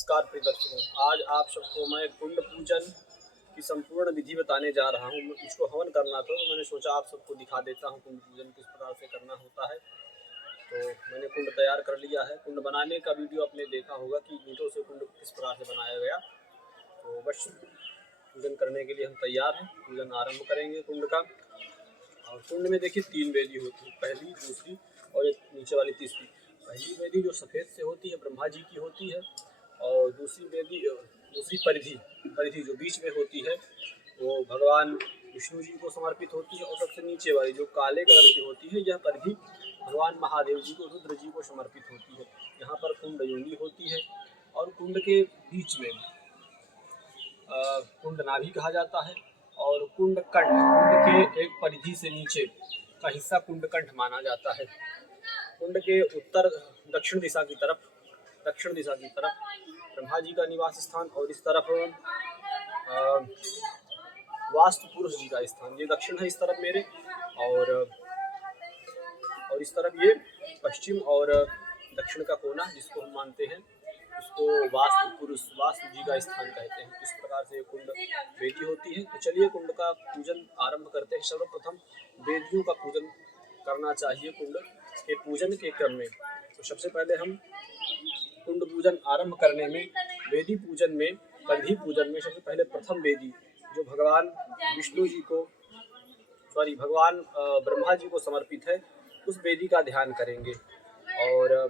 नमस्कार प्रिय दर्शकों, आज आप सबको मैं कुंड पूजन की संपूर्ण विधि बताने जा रहा हूँ। इसको हवन करना था तो मैंने सोचा आप सबको दिखा देता हूँ कुंड पूजन किस प्रकार से करना होता है। तो मैंने कुंड तैयार कर लिया है। कुंड बनाने का वीडियो आपने देखा होगा कि ईंटों से कुंड किस प्रकार से बनाया गया। तो बस पूजन करने के लिए हम तैयार हैं। पूजन आरंभ करेंगे कुंड का। और कुंड में देखिए 3 वेदी होती है, पहली, दूसरी और एक नीचे वाली तीसरी। पहली वेदी जो सफ़ेद से होती है ब्रह्मा जी की होती है, और दूसरी वेदी दूसरी परिधि जो बीच में होती है वो भगवान विष्णु जी को समर्पित होती है। और सबसे नीचे वाली जो काले कलर की होती है यह परिधि भगवान महादेव जी को, रुद्र जी को समर्पित होती है। यहाँ पर कुंड योनि होती है और कुंड के बीच में कुंड नाभि कहा जाता है। और कुंड के एक परिधि से नीचे का हिस्सा कुंड कंठ माना जाता है। कुंड के उत्तर दक्षिण दिशा की तरफ ब्रह्मा जी का निवास स्थान, और इस तरफ वास्तु पुरुष जी का स्थान। ये दक्षिण है इस तरफ मेरे, और इस तरफ ये पश्चिम और दक्षिण का कोना जिसको हम मानते हैं उसको वास्तु जी का स्थान कहते हैं। इस प्रकार से कुंड वेदी होती है। तो चलिए कुंड का पूजन आरंभ करते हैं। सर्वप्रथम वेदियों का पूजन करना चाहिए कुंड के पूजन के क्रम में। तो सबसे पहले हम कुंड पूजन आरंभ करने में, वेदी पूजन में, परिधि पूजन में सबसे पहले प्रथम वेदी जो भगवान विष्णु जी को भगवान ब्रह्मा जी को समर्पित है उस वेदी का ध्यान करेंगे। और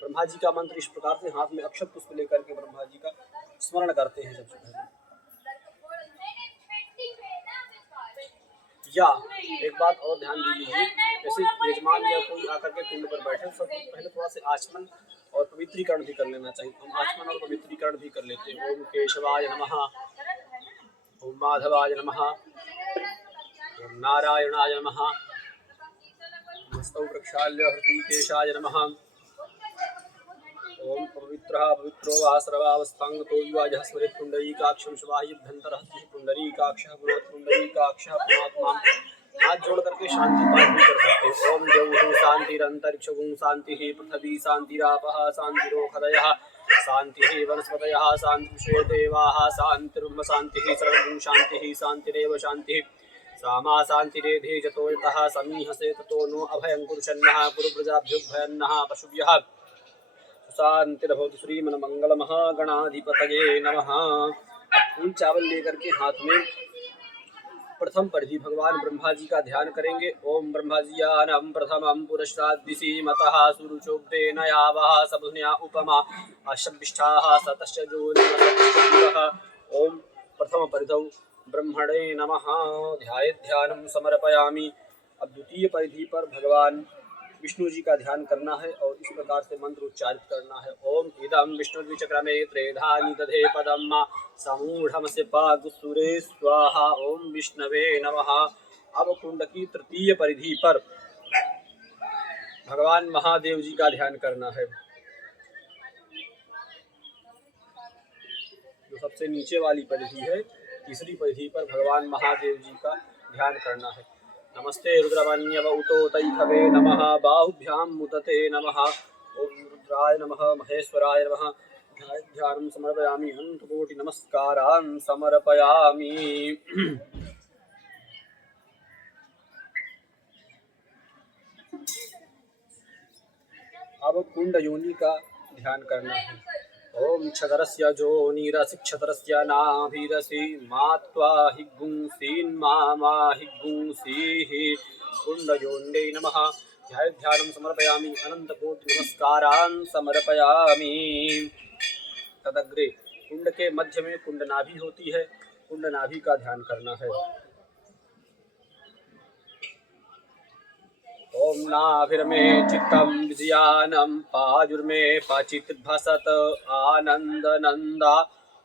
ब्रह्मा जी का मंत्र इस प्रकार से हाथ में अक्षत पुष्प लेकर के ब्रह्मा जी का स्मरण करते हैं सबसे पहले। या एक बात और ध्यान दे लीजिए, जैसे यजमान या कोई आकर के कुंड पर बैठे सबसे पहले थोड़ा से आचमन और पवित्रीकरण भी कर लेना चाहिए। हम आचमन और पवित्रीकरण भी कर लेते हैं। ओम केशवाय नमः, ओम माधवाय नमः, ओम नारायणाय नमः, नमस्तौ वृक्षाल्य हृषीकेशाय नमः। ओम पवित्रो वा सर्वावस्थांगतो विवाजः स्मरेत् पुंडरीकाक्षं शिवायुभ्यन्तरहस्तिः पुंडरीकाक्षः पुनः पुंडरीकाक्षः पुनात्मा। हाथ जोड़ करके शांति पाठ भी कर सकते हैं। ओम जौः शांतिरंतरिक्षगुं शांतिः पृथ्वी शांतिरापः शांतिरोषधयः शांतिः वनस्पतयः शान्तिर्विश्वे देवाः शान्तिर्ब्रह्म शान्तिः सर्वगुं शान्तिः शान्तिरेव शान्तिः सामा शान्तिरेधे जतो यतः समीहसे ततो नो अभयं कुरुषन्नः कुरुप्रजाभ्यो भयन्नः पशुभ्यः शांतिर्भवतु। श्रीमन्मंगलमः गणाधिपतये नमः। फूल चावल लेकर के हाथ में प्रथम परिधि भगवान ब्रह्मा जी का ध्यान करेंगे। ओम ब्रह्मजियानम प्रथमं पुरस्ताद्दिशीमतः सुरुचोक्तेन यावः सबुध्न्या उपमा अशब्दिष्ठाः सतश्च जोनिमः। ओम प्रथम परिधौ ब्रह्मणे नमः। ध्यानं समर्पयामि। अब द्वितीय परिधि पर भगवान विष्णु जी का ध्यान करना है और इस प्रकार से मंत्र उच्चारित करना है। ओम इदं विष्णुर्विचक्रमे त्रेधानि दधे पदम समूढ़मस्य पागुसुरे स्वाहा। ओम विष्णवे नमः। अब कुंड की तृतीय परिधि पर भगवान महादेव जी का ध्यान करना है। जो सबसे नीचे वाली परिधि है, तीसरी परिधि पर भगवान महादेव जी का ध्यान करना है। नमस्ते रुद्रमन्यवउतो तैखवे नमः, बाहुभ्यां मुदते नमः। ओम रुद्राय नमः, महेश्वराय नमः। ध्यानं समर्पयामि, अनंतकोटि नमस्कारान् समर्पयामि। अब कुंड योनि का ध्यान करना है। ओम क्षतरस्य जोनिरसि क्षतरस्य नाभिरसि मात्वा हिग्गुंसीन् मामा हिग्गुंसीः कुंडयोन्यै नमः। ध्यानं समर्पयामि, अनंतकोटि नमस्कारान् समर्पयामि। तदग्रे कुंड के मध्य में कुंड नाभि होती है। कुंड नाभि का ध्यान करना है। ओम नाभिर्मे चित्तं विजयानं पायुर्मे पचिद्भसत आनन्दनन्दा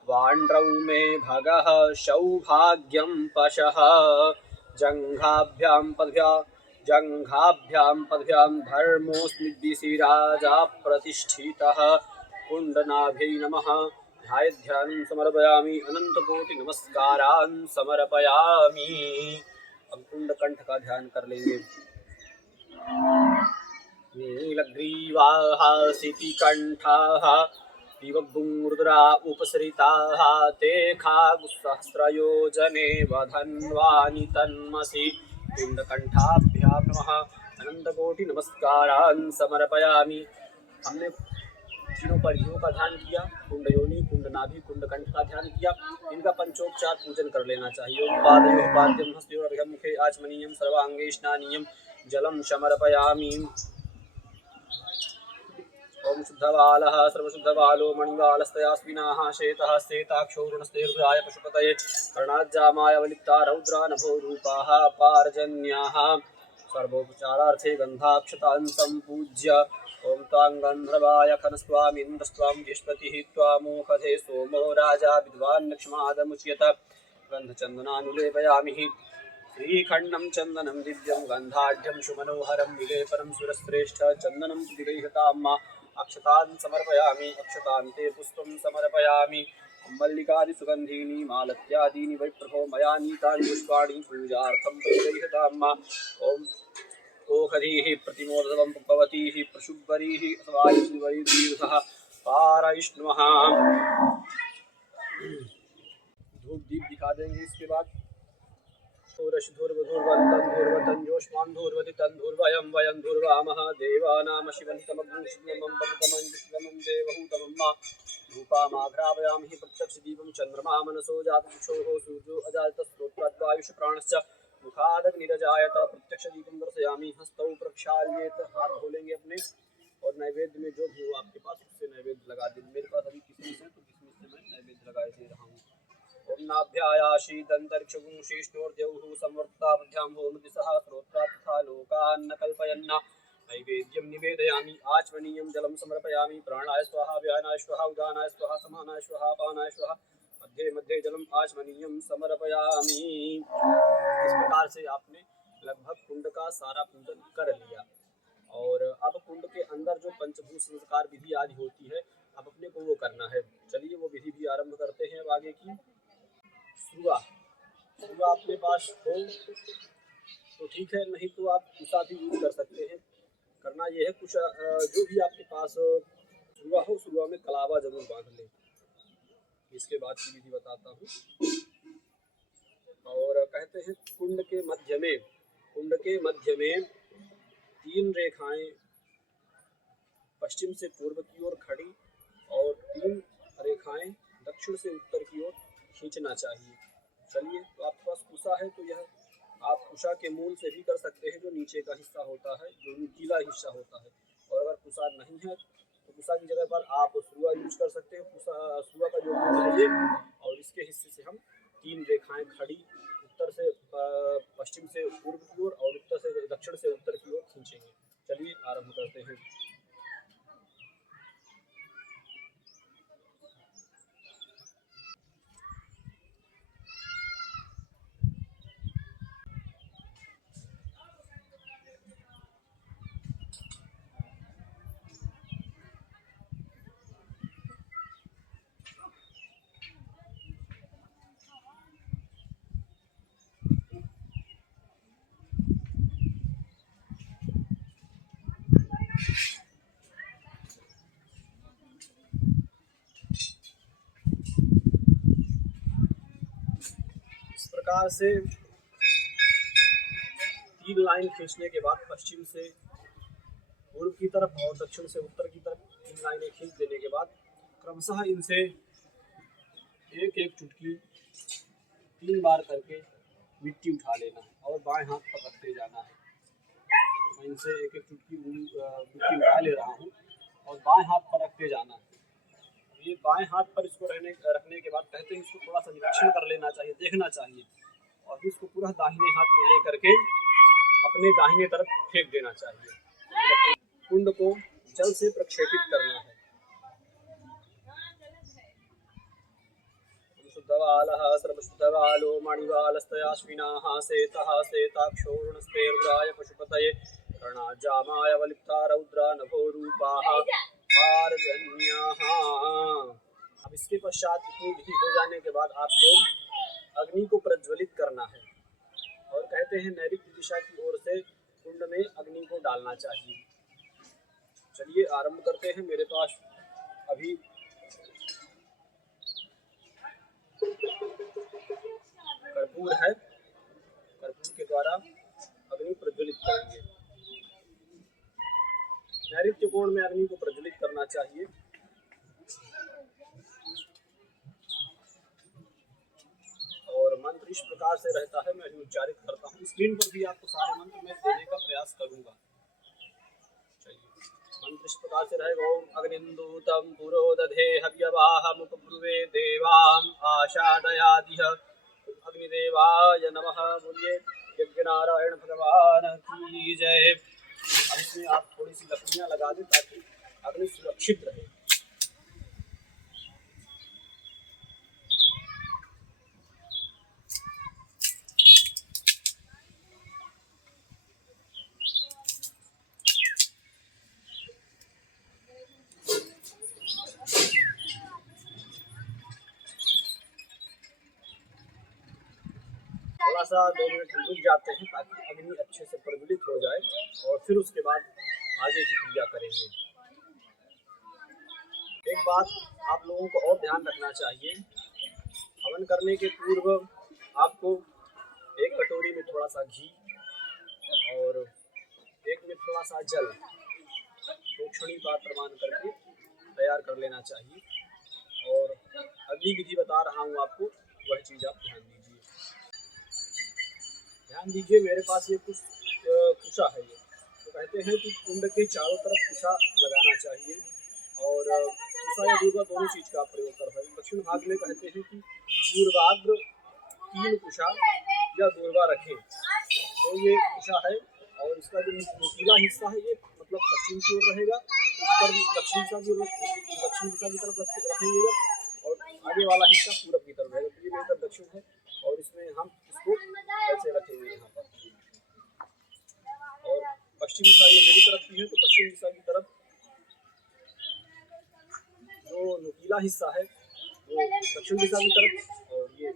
वाण्ड्रौ मे भगः सौभाग्यं पशः जङ्घाभ्यां पद्भ्यां धर्मोऽस्मि दिशि राजा प्रतिष्ठितः कुण्डनाभ्यै नमः। ध्यानं समर्पयामि, अनंतकोटि नमस्कारान् समर्पयामि। अब कुंड कंठ का ध्यान कर लेंगे। नीलग्रीवाः सितिकण्ठाः दिवग्गुरुद्रा उपसरिताः ते खागुसहस्रयोजने वधन्वानि तन्मसि कुंडकंठाभ्यां नमः। अनंतकोटि नमस्कारान् समर्पयामि। हमने तीनों परिधियों का ध्यान किया, कुंड योनि, कुंड नाभि, कुंड कंठ का ध्यान किया। इनका पंचोपचार पूजन कर लेना चाहिए। ओम पादयोः पाद्यं हस्तयोरर्घ्यं मुखे आचमनीयं सर्वांगे स्नानीयं जलं समर्पयामि। ओम शुद्धबालः सर्वशुद्धबालो मणिबालस्तयास्विनाः शेतः स्तेताक्षौरुणस्तेर्भ्राय पशुपतये कर्णाज्जामाय वलिप्ता रौद्रा नभो रूपाः पार्जन्याः। सर्वोपचारार्थे गन्धाक्षतान् सम्पूज्य ओम त्वां गन्धर्वाय खनस्त्वामिन्द्रस्त्वां बृहस्पतिः त्वामोखधे सोमो राजा विद्वान् लक्ष्मादमुच्यत गन्धचन्दनानुलेपयामि। श्रीखण्डं चन्दनं दिव्यं गन्धाढ्यं सुमनोहरं विलेपनं सुरश्रेष्ठ चन्दनं विरहितां अक्षतान् समर्पयामि। अक्षतान्ते पुष्पं समर्पयामि। मल्लिकादि सुगन्धीनि मालत्यादीनि वै प्रभो मया नीतानि पुष्पाणि पूजार्थं विरहिताम्। ओम ओखधीः प्रतिमोदवं भवतीः प्रशुभरीः स्वायुर्वैर्दीर्घः पारयिष्णुमः। धूप दीप दिखा देंगे। इसके बाद धूर्वधूर्वन्तं जोष्मान् धूर्वतितं धूर्वयं वयं धूर्वामः देवानां शिवन्तमग्निं शिवमं पवित्रमं विश्वमं देवहूतमं मा धूपामाघ्रापयामि प्रत्यक्षदीपं चन्द्रमा मनसो जातचक्षुः सूर्यो अजातस्रोत्राद्वायुष प्राणश्च मुखादग्निरजायत प्रत्यक्षदीपं दर्शयामि। हस्तौ प्रक्षाल्येत, हाथ धोलेंगे अपने और नैवेद्य में जो भी हो आपके पास उससे नैवेद्य लगा देंगे। मेरे पास अभी किसमिस है तो किसमिस से मैं नैवेद्य लगा दे रहा हूँ। ओम नाभ्यायाशीदन्तरिक्षगुं शेष्णोर्द्यौः संवर्ताभ्यां होमदिशः श्रोत्रात् तथा लोकान् न कल्पयन्न नैवेद्यं निवेदयामि। आचमनीयं जलं समर्पयामि। प्राणाय स्वाहा व्यानाय स्वाहा उदानाय स्वाहा समानाय स्वाहा अपानाय स्वाहा मध्ये मध्ये जलम आचमनीयं समर्पयामि। इस प्रकार से आपने लगभग कुंड का सारा पूजन कर लिया और अब कुंड के अंदर जो पंचभूत संस्कार विधि आदि होती है अब अपने को वो करना है। चलिए वो विधि भी आरंभ करते हैं। अब आगे की सुगा अपने पास हो तो ठीक है, नहीं तो आप कुसा भी यूज कर सकते हैं। करना ये है कुछ जो भी आपके पास सुगा हो, सुगा में कलावा जरूर बांध लें। इसके बाद की विधि बताता हूँ। और कहते हैं कुंड के मध्य में 3 रेखाएं पश्चिम से पूर्व की ओर खड़ी और 3 रेखाएं दक्षिण से उत्तर की ओर खींचना चाहिए। चलिए, तो आपके पास कुशा है तो यह आप कुशा के मूल से भी कर सकते हैं, जो नीचे का हिस्सा होता है, जो नीला हिस्सा होता है। और अगर कुशा नहीं है तो कुशा की जगह पर आप सुआ यूज कर सकते हैं। सुआ का जो मूल है ये, और इसके हिस्से से हम 3 रेखाएं खड़ी उत्तर से पश्चिम से पूर्व की ओर और उत्तर से दक्षिण से उत्तर की ओर खींचेंगे। चलिए आरंभ करते हैं। प्रकार से 3 लाइन खींचने के बाद पश्चिम से पूर्व की तरफ और दक्षिण से उत्तर की तरफ 3 लाइनें खींच देने के बाद क्रमशः इनसे एक एक चुटकी 3 बार करके मिट्टी उठा लेना है और बाएं हाथ पर रखते जाना है। मैं इनसे एक एक चुटकी मिट्टी उठा ले रहा हूँ और बाएं हाथ पर रखते जाना है। ये बाएं हाथ पर इसको रखने के बाद कहते हैं इसको थोड़ा सा निरीक्षण कर लेना चाहिए, देखना चाहिए और फिर इसको पूरा दाहिने हाथ में ले करके अपने दाहिने तरफ फेंक देना चाहिए। कुंड को जल से प्रक्षेपित करना है। शुद्धबालः सर्वशुद्धबालो मणिबालस्तयाश्विनाः शेतः स्तेताक्षौरुणस्तेर्व्राय पशुपतये कर्णाज्जामाय वलिप्ता रौद्रा नभो रूपाः पार्जन्याः। अब इसके पश्चात इतनी विधि हो जाने के बाद आपको अग्नि को प्रज्वलित करना है और कहते हैं नैऋत्य दिशा की ओर से कुंड में अग्नि को डालना चाहिए। चलिए आरंभ करते हैं। मेरे पास अभी नैऋत्य कोण में अग्नि को प्रज्वलित करना चाहिए। और मंत्र इस प्रकार से रहता है, मैं उच्चारित करता हूँ। स्क्रीन पर भी आपको सारे मंत्र मैं देने का प्रयास करूंगा। मंत्र इस प्रकार से रहेगा। ओम अग्निन्दूतं पुरोदधे हव्यवाहमुपब्रुवे देवाम् आशादयादिह अग्निदेवाय नमः। बोलिए यज्ञनारायण भगवान की जय। अब इसमें आप थोड़ी सी लकड़ियां लगा दें ताकि अग्नि सुरक्षित रहे। थोड़ा सा 2 मिनट रुक जाते हैं ताकि अग्नि अच्छे से प्रज्वलित हो जाए और फिर उसके बाद आगे की क्रिया करेंगे। एक बात आप लोगों को और ध्यान रखना चाहिए, हवन करने के पूर्व आपको एक कटोरी में थोड़ा सा घी और एक में थोड़ा सा जल प्रोक्षणी पात्र मान करके तैयार कर लेना चाहिए। और अगली विधि बता रहा हूँ आपको, वह चीज़ आप ध्यान दीजिए। ध्यान दीजिए, मेरे पास ये कुछ कुशा है। ये तो कहते हैं कि कुंड के चारों तरफ कुशा लगाना चाहिए और कुशा या दूर्वा दोनों चीज का प्रयोग कर रहे हैं। दक्षिण भाग में कहते हैं कि पूर्वाग्र 3 कुशा या दूर्वा रखें। तो ये कुशा है और इसका जो निचला हिस्सा है ये मतलब पश्चिम की ओर रहेगा, उत्तर दक्षिण दिशा की तरफ रखेंगे और आगे वाला हिस्सा पूरब की तरफ रहेगा। तो ये मेरी तरफ दक्षिण है और इसमें हम इसको ऐसे रखेंगे यहाँ पर। और पश्चिम दिशा ये मेरी तरफ की है, तो पश्चिम दिशा की तरफ जो नुकीला हिस्सा है वो दक्षिण दिशा की तरफ और ये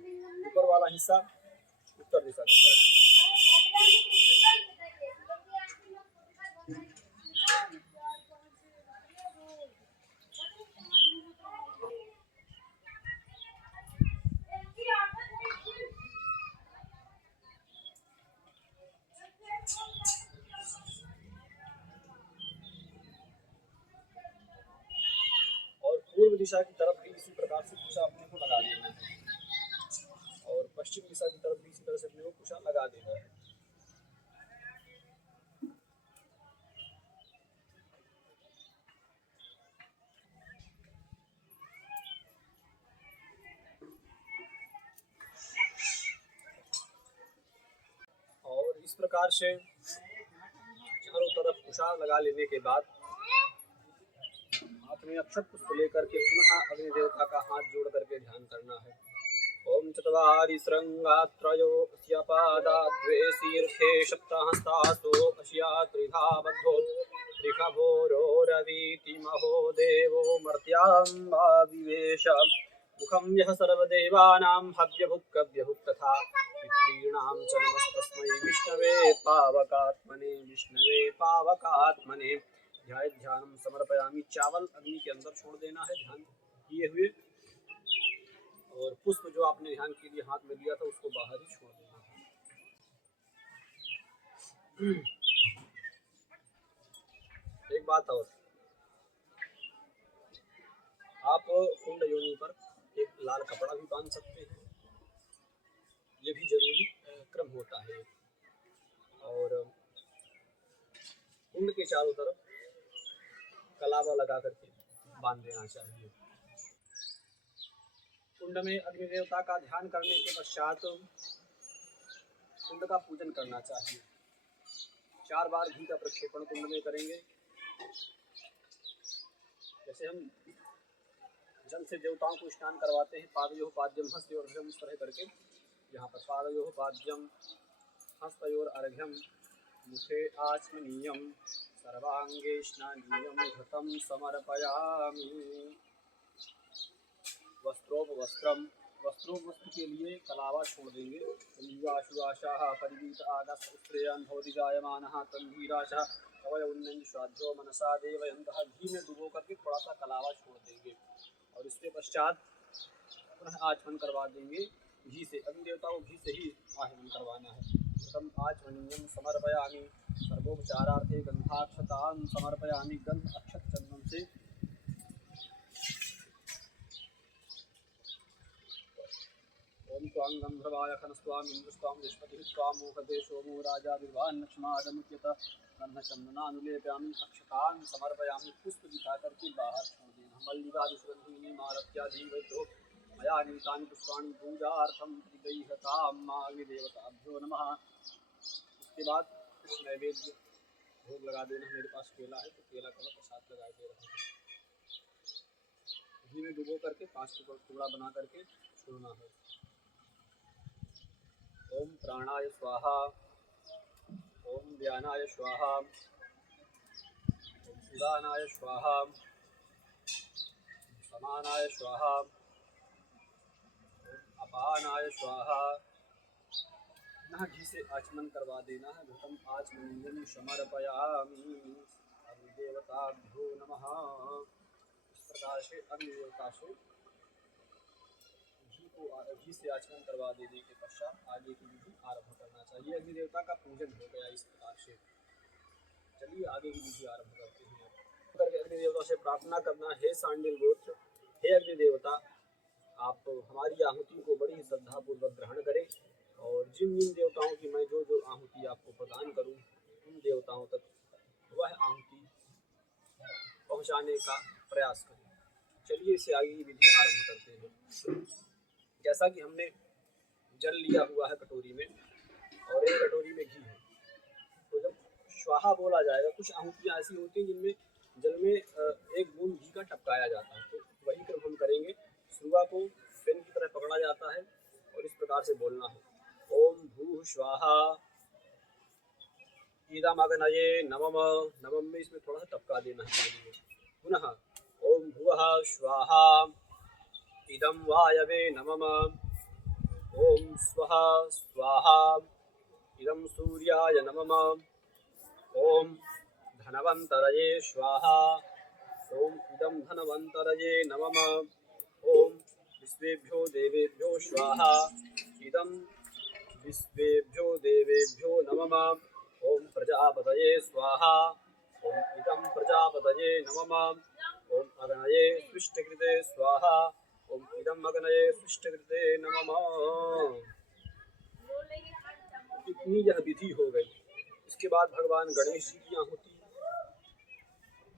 ऊपर वाला हिस्सा उत्तर दिशा की तरफ। पूर्व दिशा की तरफ भी इसी प्रकार से कुशा अपने को लगा देना है और पश्चिम दिशा की तरफ भी इसी तरह से अपने को कुशा लगा देना है। और इस प्रकार से चारों तरफ कुशा लगा लेने के बाद हाथ में अक्षत पुष्प लेकर के पुनः अग्नि देवता का हाथ जोड़ करके ध्यान करना है। ओम चत्वारि श्रृंगात्रयो अस्यपादा द्वे शीर्षे सप्तहस्तासो अस्या त्रिधा बद्धो त्रिखभोरोरवीति महो देवो मर्त्यां विवेश मुखं यः सर्वदेवानां हव्यभुक् तथा पितॄणां च नमस्तस्मै विष्णवे पावकात्मने ध्यानम समर्पयामि। चावल अग्नि के अंदर छोड़ देना है ध्यान किए हुए और पुष्प जो आपने ध्यान के लिए हाथ में लिया था उसको बाहर ही छोड़ देना है। एक बात और, आप कुंड योनि पर एक लाल कपड़ा भी बांध सकते हैं, ये भी जरूरी क्रम होता है। और कुंड के चारों तरफ कलावा लगा करके बांध देना चाहिए। कुंड में अग्नि देवता का ध्यान करने के पश्चात कुंड का पूजन करना चाहिए। 4 बार घी का प्रक्षेपण कुंड में करेंगे। जैसे हम जल से देवताओं को स्नान करवाते हैं, पादयोः पाद्यम हस्तयोर्घ्यम इस तरह करके, यहाँ पर पादयोः पाद्यम हस्तयोर अर्घ्यम मुखे आचमनीयम सर्वांगे स्नानीयम घृतं समर्पयामि। वस्त्रोपवस्त्रम, वस्त्रोपवस्त्र के लिए कलावा छोड़ देंगे। तन्वीराशुआशाः परिवीत आगस्त्रेयन् भवति जायमानः तन्वीराशः कवय उन्नयन् श्राद्धो मनसा देवयन्तः। घी में डुबो करके थोड़ा सा कलावा छोड़ देंगे और इसके पश्चात पुनः आचमन करवा देंगे घी से। अग्नि देवता को घी से ही आचमन करवाना है। घृतम् आचमनीयं समर्पयामि। सर्वोपचारार्थे गन्धाक्षतां समर्पयामि। गंध अक्षत चंदन से ओम स्वां गंधर्वाय खनस्वाम इंद्रस्वाम विष्पतिः स्वाम मोहते सोमो राजा विद्वान् लक्ष्मादमुच्यत। गंधचंदनानुलेपयामि अक्षतां समर्पयामि। पुष्प दिखा करके बाहर छोड़ देना। मल्लिकादि सुगंधिनी मालत्याधीवैतो मया नीतानि पुष्पाणि पूजार्थं प्रतिगृह्यतां मा अग्निदेवताभ्यो नमः। उसके बाद कुछ नैवेद्य भोग लगा देना। मेरे पास केला है तो केला का प्रसाद लगा दे रहा हूँ। घी में डुबो करके 5 टुकड़ा बना करके छोड़ना है। ओम प्राणाय स्वाहा, ओम व्यानाय स्वाहा, ओम उदानाय स्वाहा, समानाय स्वाहा, अपानाय स्वाहा। ना घी से आचमन करवा देना है। घृतम आचमनीयं समर्पयामि। अग्निदेवताभ्यो नमः। इस प्रकार से अग्निदेवता से घी से आचमन करवा देने के पश्चात आगे की विधि आरंभ करना चाहिए। अग्निदेवता का पूजन हो गया इस प्रकार से। चलिए आगे की विधि आरंभ करते हैं। करके अग्निदेवता से प्रार्थना करना, हे सांडिल गोत्र, हे अग्निदेवता, आप हमारी आहुति को बड़ी ही श्रद्धापूर्वक ग्रहण करें और जिन देवताओं की मैं जो आहुति आपको प्रदान करूं उन देवताओं तक वह आहुति पहुंचाने का प्रयास करें। चलिए इससे आगे की विधि आरंभ करते हैं। जैसा कि हमने जल लिया हुआ है कटोरी में और एक कटोरी में घी है, तो जब स्वाहा बोला जाएगा, कुछ आहुतियाँ ऐसी होती हैं जिनमें जल में एक बूंद घी का टपकाया जाता है, तो वही क्रम हम करेंगे। सुरुआ को पेन की तरह पकड़ा जाता है और इस प्रकार से बोलना है। ओम भूः स्वाहा इदमग्नये नमः। नमः में इसमें थोड़ा सा टपका देना है। पुनः ओम भुवः स्वाहा इदं वायवे नमः। ओम स्वः स्वाहा इदं सूर्याय नमः। ओम धनवंतरये स्वाहा। ओम इदं धनवंतरये नमः। ओम विश्वेभ्यो देवेभ्यो स्वाहा इदं विश्वेभ्यो देवेभ्यो नमः। ओम प्रजापतये स्वाहा। ओम इदं प्रजापतये नमः। ओम अग्नये सृष्टिकृते स्वाहा। ओम इदं अग्नये सृष्टिकृते नमः। इतनी यह विधि हो गई। इसके बाद भगवान गणेश जी की आहुति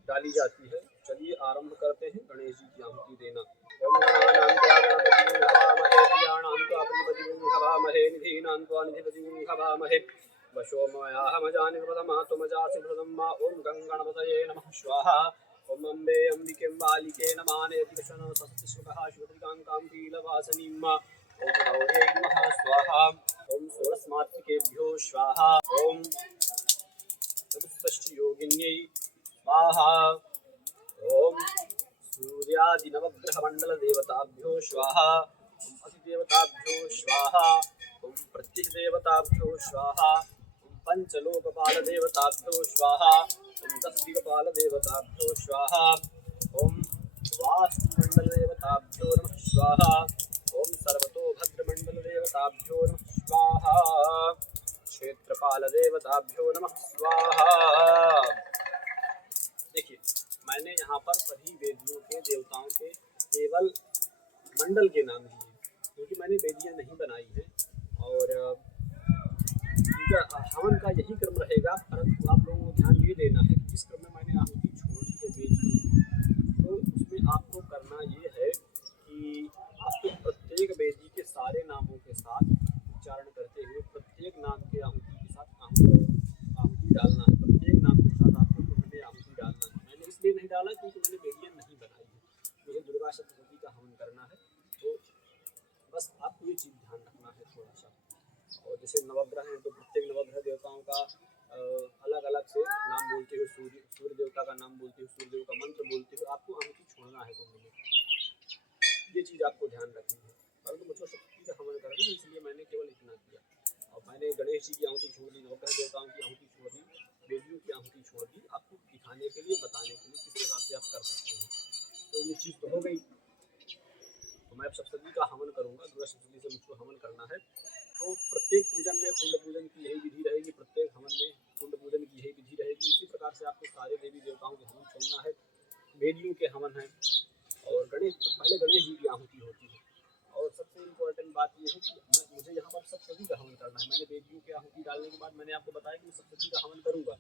डाली जाती है। चलिए आरंभ करते हैं गणेश जी की आहुति देना। ओम गणानां त्वा गणपतिं हवामहे, प्रियाणां त्वा प्रियपतिं हवामहे, निधीनां त्वा निधिपतिं हवामहे, वशो मयाहमजानि प्रथमा त्वमजासि प्रथमा। ओम गणपतये नमः स्वाहा। ओम अम्बे अम्बिके बालिके नमानेति कृष्ण सस्तिष्वकः श्रुतिकान्तां कीलवासनीं। ओम गौरे नमः स्वाहा। ओम षोडशमातृकेभ्यो स्वाहा। ओम चतुष्षष्टियोगिन्यै स्वाहा। ओम सूर्यादिनवग्रहमण्डलदेवताभ्यो स्वाहा। ओम अतिदेवताभ्यो स्वाहा। ओम प्रत्ययदेवताभ्यो स्वाहा। ओम पंचलोकपालदेवताभ्यो स्वाहा। ओम दशदिक्पालदेवताभ्यो स्वाहा। ओम वास्तुमण्डलदेवताभ्यो नमः स्वाहा। ओम सर्वतोभद्रमण्डलदेवताभ्यो नमः स्वाहा। क्षेत्रपालदेवताभ्यो नमः स्वाहा। देखिए, मैंने यहाँ पर सभी वेदियों के देवताओं के केवल मंडल के नाम दिए, क्योंकि मैंने वेदियाँ नहीं बनाई हैं और हवन का यही क्रम रहेगा। परंतु आप लोगों को ध्यान ये देना है कि जिस क्रम में मैंने आहुति छोड़ी है वेदियों की, तो उसमें आपको करना ये है कि आपको प्रत्येक वेदी के सारे नामों के साथ उच्चारण करते हुए प्रत्येक नाम के आहुति के साथ आहुति डालना है। प्रत्येक नाम के साथ आपको कुंड में आहुति डालना है। मैंने इसलिए नहीं डाला क्योंकि मैंने वेदियाँ नहीं बनाई है, मुझे दुर्गा सप्तशती का हवन करना है। तो बस आपको ये चीज़ ध्यान रखना है थोड़ा सा। और जैसे नवग्रह हैं तो प्रत्येक नवग्रह देवताओं का अलग अलग से नाम बोलते हुए, सूर्य देवता का नाम बोलते हुए, सूर्य देव का मंत्र बोलते हुए आपको आहुति छोड़ना है कुंड में। ये चीज़ आपको ध्यान रखनी है। परंतु मुझको शक्ति का हवन करना है, इसलिए मैंने केवल इतना किया। और मैंने गणेश जी की आहुति छोड़ दी, नवग्रह देवताओं की आहुति छोड़ दी, वेदियों की आहुति छोड़ दी, आपको दिखाने के लिए, बताने के लिए किस प्रकार से आप कर सकते हैं। तो ये चीज़ तो हो गई। तो मैं अब सप्तशती का हवन करूँगा, दुर्गा सप्तशती से मुझको हवन करना है। तो तो प्रत्येक पूजन में कुंड पूजन की यही विधि रहेगी, प्रत्येक हवन में कुंड पूजन की यही विधि रहेगी। इसी प्रकार से आपको सारे देवी देवताओं के हवन छोड़ना है। वेदियों के हवन हैं और गणेश, पहले गणेश जी की आहुति होती है। और सबसे इम्पोर्टेंट बात ये है कि मुझे यहाँ पर सप्तशती का हवन करना है। मैंने वेदियों की आहुति डालने के बाद मैंने आपको बताया कि मैं सप्तशती का हवन करूँगा।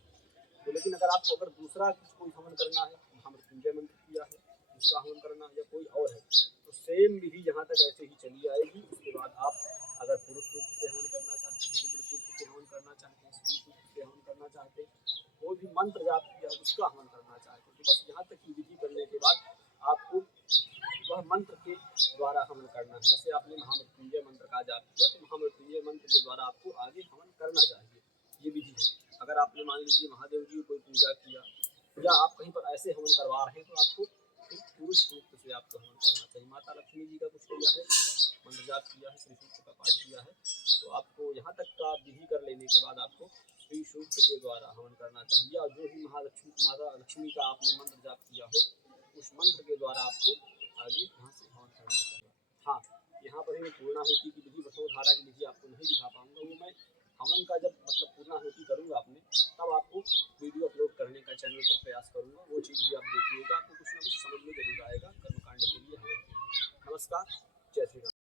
तो लेकिन अगर आपको अगर दूसरा कोई हवन करना है, महामृत्युंजय मंत्र किया है उसका हवन करना है या कोई और है, तो सेम विधि यहाँ तक ऐसे ही चली आएगी। उसके बाद आप अगर पुरुष सूक्त से हवन करना चाहते हैं, रुद्र सूक्त से हवन करना चाहते हैं, स्त्री सूक्त से हवन करना चाहते हैं, कोई भी मंत्र जाप किया उसका हवन करना चाहते हैं, तो बस यहाँ तक की विधि करने के बाद आपको वह मंत्र के द्वारा हवन करना है। जैसे आपने महामृत्युंजय मंत्र का जाप किया तो महामृत्युंजय मंत्र के द्वारा आपको आगे हवन करना चाहिए, ये विधि है। अगर आपने मान लीजिए महादेव जी को कोई पूजा किया या आप कहीं पर ऐसे हवन करवा रहे हैं तो आपको पुरुष सूक्त से आपको हवन करना चाहिए। माता लक्ष्मी जी का कुछ किया है, मंत्र जाप किया है, श्री सूक्त का पाठ किया है, तो आपको यहाँ तक का विधि कर लेने के बाद आपको श्री सूक्त के द्वारा हवन करना चाहिए। और जो भी माता लक्ष्मी का आपने मंत्र जाप किया हो उस मंत्र के द्वारा आपको आगे यहाँ से हवन करना चाहिए। हाँ, यहाँ पर ही मैं पूर्णाहुति की विधि, बसोधारा की विधि आपको नहीं दिखा पाऊंगा। वो मैं हवन का जब मतलब पूर्णाहुति करूँगा अपने, तब आपको वीडियो अपलोड करने का चैनल पर प्रयास करूँगा। वो चीज़ भी आप देखिएगा, आपको कुछ ना कुछ समझ में जरूर आएगा कर्मकांड के लिए, हवन के लिए। नमस्कार, जय श्री राम।